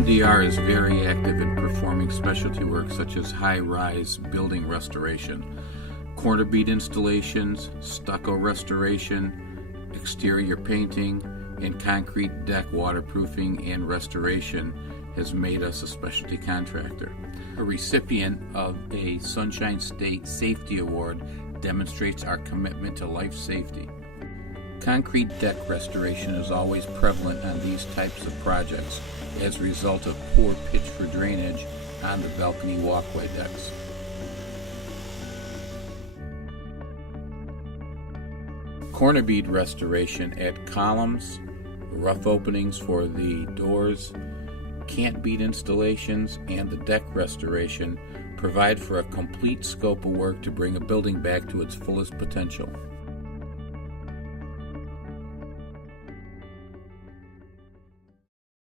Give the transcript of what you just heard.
RMDR is very active in performing specialty work such as high-rise building restoration, corner bead installations, stucco restoration, exterior painting, and concrete deck waterproofing and restoration has made us a specialty contractor. A recipient of a Sunshine State Safety Award demonstrates our commitment to life safety. Concrete deck restoration is always prevalent on these types of projects as a result of poor pitch for drainage on the balcony walkway decks. Corner bead restoration at columns, rough openings for the doors, cant bead installations, and the deck restoration provide for a complete scope of work to bring a building back to its fullest potential.